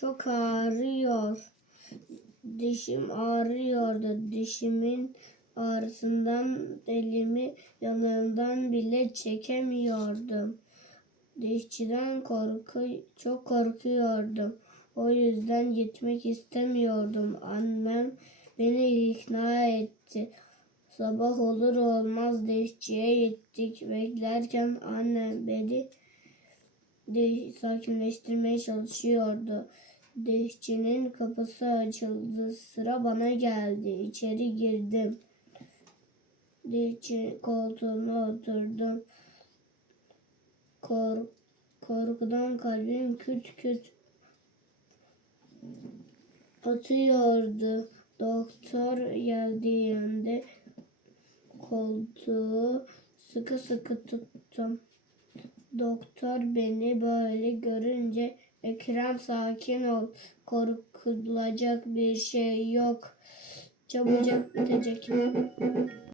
çok ağrıyor. Dişim ağrıyordu. Dişimin ağrısından elimi yanından bile çekemiyordum. Dişçiden korku çok korkuyordum. O yüzden gitmek istemiyordum. Annem beni ikna etti. Sabah olur olmaz dişçiye gittik. Beklerken annem beni sakinleştirmeye çalışıyordu. Dişçinin kapısı açıldı. Sıra bana geldi. İçeri girdim. Dişçi koltuğuna oturdum. Kork korkudan kalbim küt küt atıyordu. Doktor geldiğinde koltuğu sıkı sıkı tuttum. Doktor beni böyle görünce Ekrem sakin ol. Korkulacak bir şey yok. Çabucak bitecek.